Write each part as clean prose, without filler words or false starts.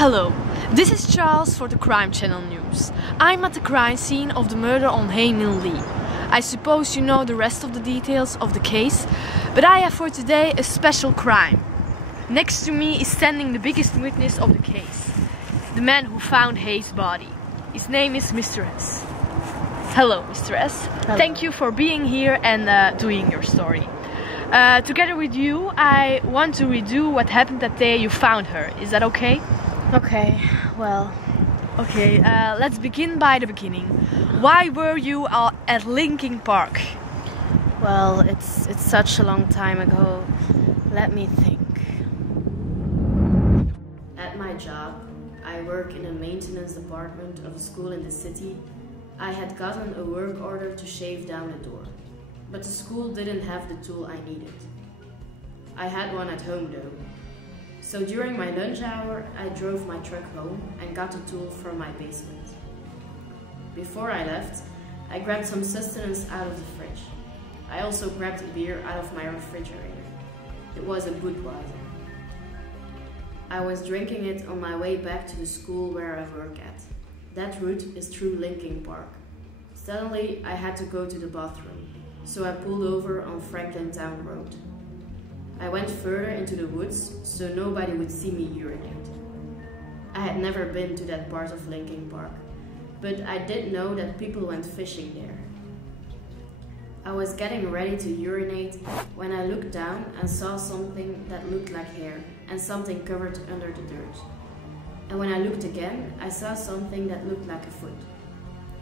Hello, this is Charles for the Crime Channel News. I'm at the crime scene of the murder on Hae Min Lee. I suppose you know the rest of the details of the case, but I have for today a special crime. Next to me is standing the biggest witness of the case, the man who found Hae's body. His name is Mr. S. Hello, Mr. S. Hello. Thank you for being here and doing your story. Together with you, I want to redo what happened that day you found her. Is that okay? Okay, well... Okay, let's begin by the beginning. Why were you at Linkin Park? Well, it's such a long time ago. Let me think. At my job, I work in a maintenance department of a school in the city. I had gotten a work order to shave down the door, but the school didn't have the tool I needed. I had one at home though. So during my lunch hour, I drove my truck home and got the tool from my basement. Before I left, I grabbed some sustenance out of the fridge. I also grabbed a beer out of my refrigerator. It was a Budweiser. I was drinking it on my way back to the school where I work at. That route is through Linkin Park. Suddenly, I had to go to the bathroom, so I pulled over on Franklin Town Road. I went further into the woods so nobody would see me urinate. I had never been to that part of Linkin Park, but I did know that people went fishing there. I was getting ready to urinate when I looked down and saw something that looked like hair and something covered under the dirt. And when I looked again, I saw something that looked like a foot.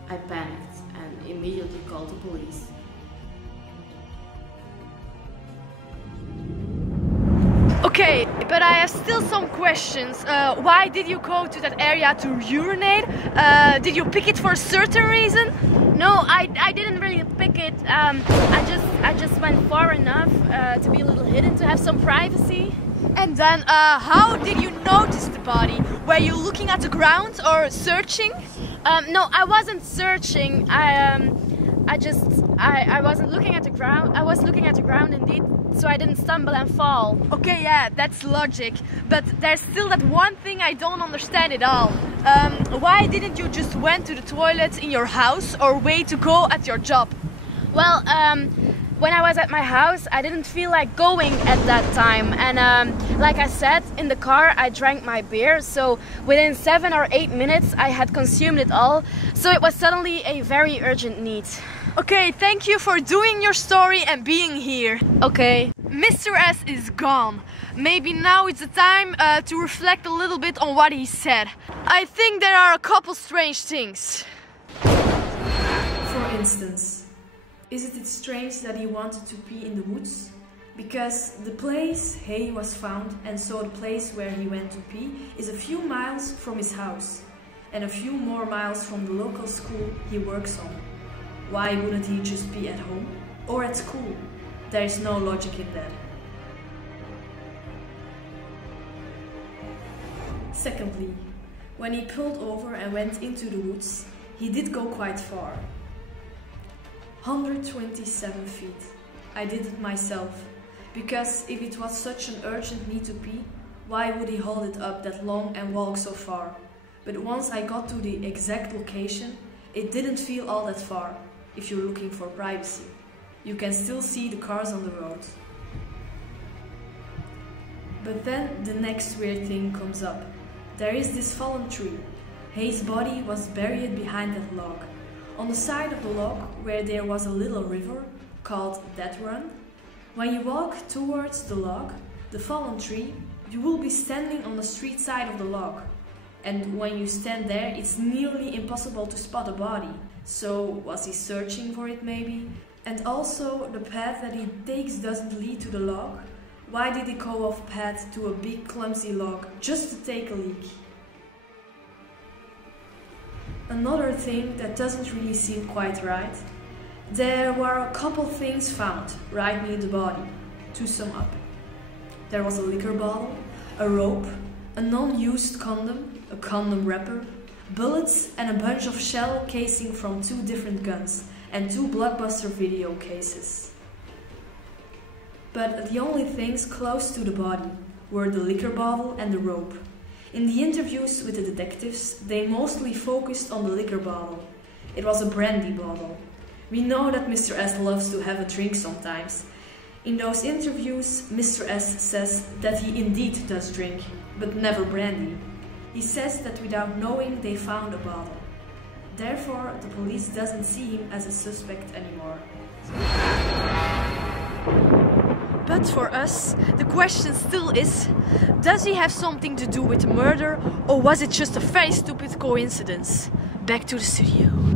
I panicked and immediately called the police. Okay, but I have still some questions. Why did you go to that area to urinate? Did you pick it for a certain reason? No, I didn't really pick it. I just went far enough to be a little hidden, to have some privacy. And then, how did you notice the body? Were you looking at the ground or searching? No, I wasn't searching. I wasn't looking at the ground. I was looking at the ground indeed, so I didn't stumble and fall. Okay, yeah, that's logic. But there's still that one thing I don't understand at all. Why didn't you just went to the toilet in your house or wait to go at your job? Well, when I was at my house, I didn't feel like going at that time. And like I said, in the car I drank my beer, so within 7 or 8 minutes I had consumed it all. So it was suddenly a very urgent need. Okay, thank you for doing your story and being here. Okay. Mr. S is gone. Maybe now it's the time to reflect a little bit on what he said. I think there are a couple strange things. For instance, isn't it strange that he wanted to pee in the woods? Because the place Hae was found, and so the place where he went to pee, is a few miles from his house and a few more miles from the local school he works on. Why wouldn't he just be at home or at school? There is no logic in that. Secondly, when he pulled over and went into the woods, he did go quite far. 127 feet. I did it myself, because if it was such an urgent need to pee, why would he hold it up that long and walk so far? But once I got to the exact location, it didn't feel all that far. If you're looking for privacy, you can still see the cars on the road. But then the next weird thing comes up. There is this fallen tree. Hae's body was buried behind that log. On the side of the log, where there was a little river called Death Run, when you walk towards the log, the fallen tree, you will be standing on the street side of the log. And when you stand there, it's nearly impossible to spot a body. So was he searching for it maybe? And also, the path that he takes doesn't lead to the log. Why did he go off path to a big clumsy log just to take a leak? Another thing that doesn't really seem quite right. There were a couple things found right near the body. To sum up, there was a liquor bottle, a rope, a non-used condom, a condom wrapper, bullets and a bunch of shell casing from 2 different guns and 2 Blockbuster video cases. But the only things close to the body were the liquor bottle and the rope. In the interviews with the detectives, they mostly focused on the liquor bottle. It was a brandy bottle. We know that Mr. S loves to have a drink sometimes. In those interviews, Mr. S says that he indeed does drink, but never brandy. He says that without knowing they found a bottle. Therefore, the police doesn't see him as a suspect anymore. But for us, the question still is, does he have something to do with the murder, or was it just a very stupid coincidence? Back to the studio.